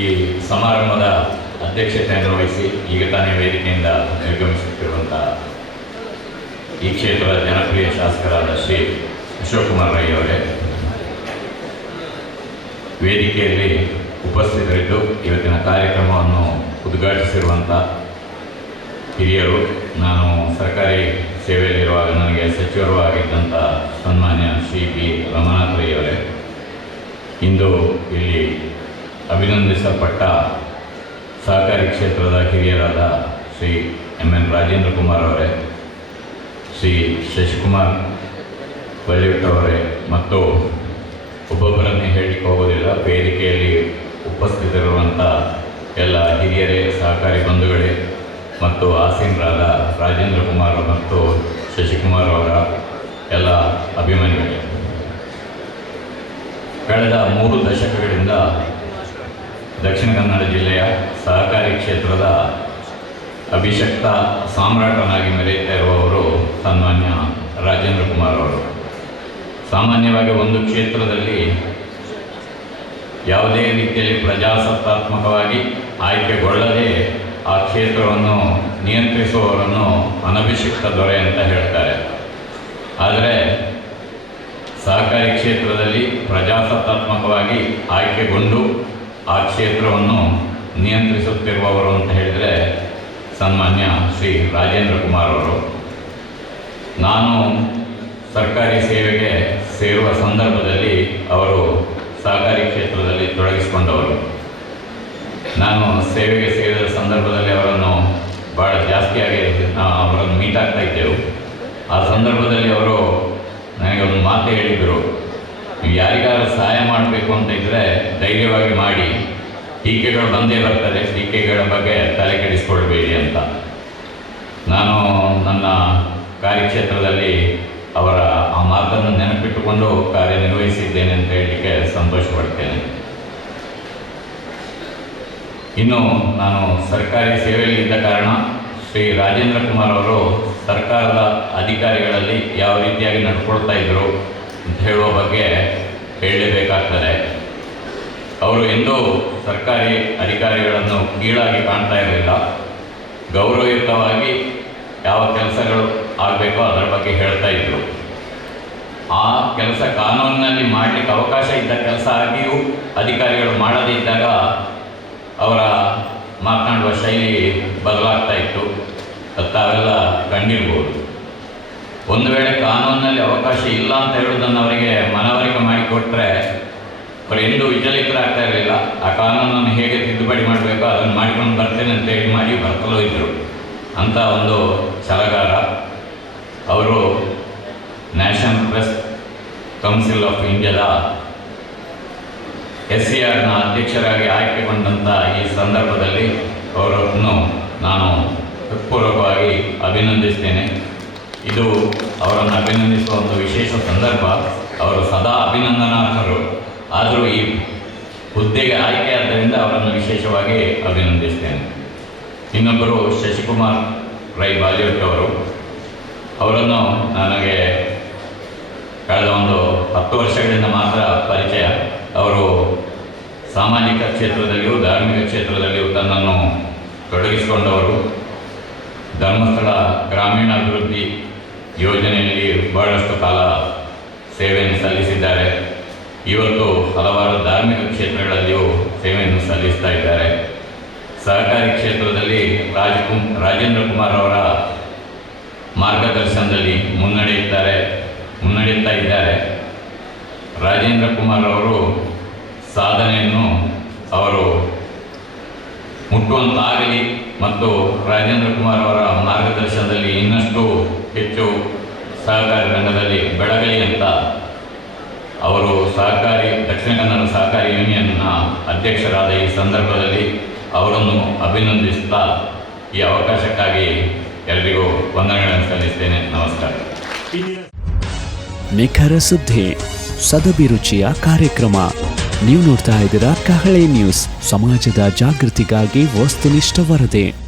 ಈ ಸಮಾರಂಭದ ಅಧ್ಯಕ್ಷತೆಯನ್ನು ವಹಿಸಿ ಈಗ ತಾನೇ ವೇದಿಕೆಯಿಂದ ನಿರ್ಗಮಿಸುತ್ತಿರುವಂಥ ಈ ಕ್ಷೇತ್ರದ ಜನಪ್ರಿಯ ಶಾಸಕರಾದ ಶ್ರೀ ಅಶೋಕ್ ಕುಮಾರ್ ರೈ ಅವರೇ ವೇದಿಕೆಯಲ್ಲಿ ಉಪಸ್ಥಿತರಿದ್ದು ಇವತ್ತಿನ ಕಾರ್ಯಕ್ರಮವನ್ನು ಉದ್ಘಾಟಿಸಿರುವಂಥ ಹಿರಿಯರು. ನಾನು ಸರ್ಕಾರಿ ಸೇವೆಯಲ್ಲಿರುವಾಗ ನನಗೆ ಸಚಿವರು ಆಗಿದ್ದಂಥ ಸನ್ಮಾನ್ಯ ಶ್ರೀ ಪಿ ರಮನಾಥ್ ರೈ ಅವರೇ. ಇಂದು ಇಲ್ಲಿ ಅಭಿನಂದಿಸಲ್ಪಟ್ಟ ಸಹಕಾರಿ ಕ್ಷೇತ್ರದ ಹಿರಿಯರಾದ ಶ್ರೀ ಎಂ ಎನ್ ರಾಜೇಂದ್ರ ಕುಮಾರ್ ಅವರೇ, ಶ್ರೀ ಶಶಿಕುಮಾರ್ ಬಲಿಟ್ ಅವರೇ, ಮತ್ತು ಒಬ್ಬೊಬ್ಬರನ್ನೇ ಹೇಳಲಿಕ್ಕೆ ಹೋಗೋದಿಲ್ಲ, ವೇದಿಕೆಯಲ್ಲಿ ಉಪಸ್ಥಿತರಿರುವಂಥ ಎಲ್ಲ ಹಿರಿಯರೇ, ಸಹಕಾರಿ ಬಂಧುಗಳೇ, ಮತ್ತು ಆಸೀನರಾದ ರಾಜೇಂದ್ರ ಕುಮಾರ್ ಮತ್ತು ಶಶಿಕುಮಾರ್ ಅವರ ಎಲ್ಲ ಅಭಿಮಾನಿಗಳೇ. ಕಳೆದ ಮೂರು ದಶಕಗಳಿಂದ ದಕ್ಷಿಣ ಕನ್ನಡ ಜಿಲ್ಲೆಯ ಸಹಕಾರಿ ಕ್ಷೇತ್ರದ ಅಭಿಷಕ್ತ ಸಾಮ್ರಾಟನಾಗಿ ಮೆರೆಯುತ್ತಾ ಇರುವವರು ಸನ್ಮಾನ್ಯ ರಾಜೇಂದ್ರ ಕುಮಾರ್ ಅವರು. ಸಾಮಾನ್ಯವಾಗಿ ಒಂದು ಕ್ಷೇತ್ರದಲ್ಲಿ ಯಾವುದೇ ರೀತಿಯಲ್ಲಿ ಪ್ರಜಾಸತ್ತಾತ್ಮಕವಾಗಿ ಆಯ್ಕೆಗೊಳ್ಳದೆ ಆ ಕ್ಷೇತ್ರವನ್ನು ನಿಯಂತ್ರಿಸುವವರನ್ನು ಅನಭಿಷಿಕ್ತ ದೊರೆ ಅಂತ ಹೇಳ್ತಾರೆ. ಆದರೆ ಸಹಕಾರಿ ಕ್ಷೇತ್ರದಲ್ಲಿ ಪ್ರಜಾಸತ್ತಾತ್ಮಕವಾಗಿ ಆಯ್ಕೆಗೊಂಡು ಆ ಕ್ಷೇತ್ರವನ್ನು ನಿಯಂತ್ರಿಸುತ್ತಿರುವವರು ಅಂತ ಹೇಳಿದರೆ ಸನ್ಮಾನ್ಯ ಶ್ರೀ ರಾಜೇಂದ್ರ ಕುಮಾರ್ ಅವರು. ನಾನು ಸರ್ಕಾರಿ ಸೇವೆಗೆ ಸೇರುವ ಸಂದರ್ಭದಲ್ಲಿ ಅವರು ಸಹಕಾರಿ ಕ್ಷೇತ್ರದಲ್ಲಿ ತೊಡಗಿಸಿಕೊಂಡವರು. ನಾನು ಸೇವೆಗೆ ಸೇರಿದ ಸಂದರ್ಭದಲ್ಲಿ ಅವರನ್ನು ಭಾಳ ಜಾಸ್ತಿಯಾಗಿ ನಾವು ಅವರನ್ನು ಮೀಟ್ ಆಗ್ತಾ ಇದ್ದೆವು. ಆ ಸಂದರ್ಭದಲ್ಲಿ ಅವರು ನನಗೆ ಒಂದು ಮಾತು ಹೇಳಿದರು, ನೀವು ಯಾರಿಗಾದ್ರೂ ಸಹಾಯ ಮಾಡಬೇಕು ಅಂತ ಇದ್ದರೆ ಧೈರ್ಯವಾಗಿ ಮಾಡಿ. ಟೀಕೆಗಳು ಬಂದೇ ಬರ್ತದೆ. ಟೀಕೆಗಳ ಬಗ್ಗೆ ತಲೆ ಕೆಡಿಸ್ಕೊಳ್ಬೇಡಿ ಅಂತ. ನಾನು ನನ್ನ ಕಾರ್ಯಕ್ಷೇತ್ರದಲ್ಲಿ ಅವರ ಆ ಮಾತನ್ನು ನೆನಪಿಟ್ಟುಕೊಂಡು ಕಾರ್ಯನಿರ್ವಹಿಸಿದ್ದೇನೆ ಅಂತ ಹೇಳಲಿಕ್ಕೆ ಸಂತೋಷಪಡ್ತೇನೆ. ಇನ್ನು ನಾನು ಸರ್ಕಾರಿ ಸೇವೆಯಲ್ಲಿದ್ದ ಕಾರಣ ಶ್ರೀ ರಾಜೇಂದ್ರ ಕುಮಾರ್ ಅವರು ಸರ್ಕಾರದ ಅಧಿಕಾರಿಗಳಲ್ಲಿ ಯಾವ ರೀತಿಯಾಗಿ ನಡ್ಕೊಳ್ತಾ ಇದ್ದರು ಅಂತ ಹೇಳುವ ಬಗ್ಗೆ ಹೇಳಲೇಬೇಕಾಗ್ತದೆ ಅವರು ಎಂದೂ ಸರ್ಕಾರಿ ಅಧಿಕಾರಿಗಳನ್ನು ಕೀಳಾಗಿ ಕಾಣ್ತಾ ಇರಲಿಲ್ಲ. ಗೌರವಯುತವಾಗಿ ಯಾವ ಕೆಲಸಗಳು ಆಗಬೇಕೋ ಅದರ ಬಗ್ಗೆ ಹೇಳ್ತಾ ಇದ್ದರು ಆ ಕೆಲಸ ಕಾನೂನಿನಲ್ಲಿ ಮಾಡಲಿಕ್ಕೆ ಅವಕಾಶ ಇದ್ದ ಕೆಲಸ ಆಗಿಯೂ ಅಧಿಕಾರಿಗಳು ಮಾಡದೇ ಇದ್ದಾಗ ಅವರ ಮಾತನಾಡುವ ಶೈಲಿ ಬದಲಾಗ್ತಾ ಇತ್ತು. ತಾವೆಲ್ಲ ಕಂಡಿರ್ಬೋದು. ಒಂದು ವೇಳೆ ಕಾನೂನಿನಲ್ಲಿ ಅವಕಾಶ ಇಲ್ಲ ಅಂತ ಹೇಳೋದನ್ನು ಅವರಿಗೆ ಮನವರಿಕೆ ಮಾಡಿಕೊಟ್ರೆ ಅವರು ಎಂದೂ ವಿಚಲಿತರಾಗ್ತಾ ಇರಲಿಲ್ಲ. ಆ ಕಾನೂನನ್ನು ಹೇಗೆ ತಿದ್ದುಪಡಿ ಮಾಡಬೇಕು, ಅದನ್ನು ಮಾಡಿಕೊಂಡು ಬರ್ತೇನೆ ಅಂತ ಹೇಳಿ ಮಾಡಿ ಬರ್ತಲೂ ಇದ್ದರು. ಅಂತ ಒಂದು ಸಲಗಾರ. ಅವರು ನ್ಯಾಷನಲ್ ಪ್ರೆಸ್ ಕೌನ್ಸಿಲ್ ಆಫ್ ಇಂಡಿಯಾದ ಎಸ್ ಸಿ ಆರ್ನ ಅಧ್ಯಕ್ಷರಾಗಿ ಆಯ್ಕೆಗೊಂಡಂಥ ಈ ಸಂದರ್ಭದಲ್ಲಿ ಅವರನ್ನು ನಾನು ಹೃತ್ಪೂರ್ವಕವಾಗಿ ಅಭಿನಂದಿಸ್ತೇನೆ. ಇದು ಅವರನ್ನು ಅಭಿನಂದಿಸುವ ಒಂದು ವಿಶೇಷ ಸಂದರ್ಭ. ಅವರು ಸದಾ ಅಭಿನಂದನಾರ್ಹರು. ಆದರೂ ಈ ಹುದ್ದೆಗೆ ಆಯ್ಕೆಯಾದ್ದರಿಂದ ಅವರನ್ನು ವಿಶೇಷವಾಗಿ ಅಭಿನಂದಿಸ್ತೇನೆ. ಇನ್ನೊಬ್ಬರು ಶಶಿಕುಮಾರ್ ರೈ ಬಾಲಿವುಡ್ ಅವರು. ಅವರನ್ನು ನನಗೆ ಕಳೆದ ಒಂದು ಹತ್ತು ವರ್ಷಗಳಿಂದ ಮಾತ್ರ ಪರಿಚಯ. ಅವರು ಸಾಮಾಜಿಕ ಕ್ಷೇತ್ರದಲ್ಲಿಯೂ ಧಾರ್ಮಿಕ ಕ್ಷೇತ್ರದಲ್ಲಿಯೂ ತನ್ನನ್ನು ತೊಡಗಿಸಿಕೊಂಡವರು. ಧರ್ಮಸ್ಥಳ ಗ್ರಾಮೀಣಾಭಿವೃದ್ಧಿ ಯೋಜನೆಯಲ್ಲಿ ಬಹಳಷ್ಟು ಕಾಲ ಸೇವೆಯನ್ನು ಸಲ್ಲಿಸಿದ್ದಾರೆ. ಇವತ್ತು ಹಲವಾರು ಧಾರ್ಮಿಕ ಕ್ಷೇತ್ರಗಳಲ್ಲಿಯೂ ಸೇವೆಯನ್ನು ಸಲ್ಲಿಸ್ತಾ ಇದ್ದಾರೆ. ಸಹಕಾರಿ ಕ್ಷೇತ್ರದಲ್ಲಿ ರಾಜಕುಮ್ ರಾಜೇಂದ್ರ ಕುಮಾರ್ ಅವರ ಮಾರ್ಗದರ್ಶನದಲ್ಲಿ ಮುನ್ನಡೆಯುತ್ತಾರೆ, ಮುನ್ನಡೆಯುತ್ತಾ ಇದ್ದಾರೆ. ರಾಜೇಂದ್ರ ಕುಮಾರ್ ಅವರು ಸಾಧನೆಯನ್ನು ಅವರು ಮುಟ್ಟುವಂತಾಗಲಿ ಮತ್ತು ರಾಜೇಂದ್ರ ಕುಮಾರ್ ಅವರ ಮಾರ್ಗದರ್ಶನದಲ್ಲಿ ಇನ್ನಷ್ಟು ಹೆಚ್ಚು ಸಹಕಾರಿ ರಂಗದಲ್ಲಿ ಬೆಳಗಲಿ ಅಂತ ಅವರು ಸಹಕಾರಿ, ದಕ್ಷಿಣ ಕನ್ನಡ ಸಹಕಾರಿ ಯೂನಿಯನ್ನ ಅಧ್ಯಕ್ಷರಾದ ಈ ಸಂದರ್ಭದಲ್ಲಿ ಅವರನ್ನು ಅಭಿನಂದಿಸುತ್ತಾ ಈ ಅವಕಾಶಕ್ಕಾಗಿ ಎಲ್ಲರಿಗೂ ವಂದನೆಗಳನ್ನು ಸಲ್ಲಿಸ್ತೇನೆ. ನಮಸ್ಕಾರ. ನಿಖರ ಸುದ್ದಿ, ಸದಭಿರುಚಿಯ ಕಾರ್ಯಕ್ರಮ. ನೀವು ನೋಡ್ತಾ ಇದ್ದೀರಾ ಕಹಳೆ ನ್ಯೂಸ್. ಸಮಾಜದ ಜಾಗೃತಿಗಾಗಿ ವಸ್ತುನಿಷ್ಠ ವರದಿ.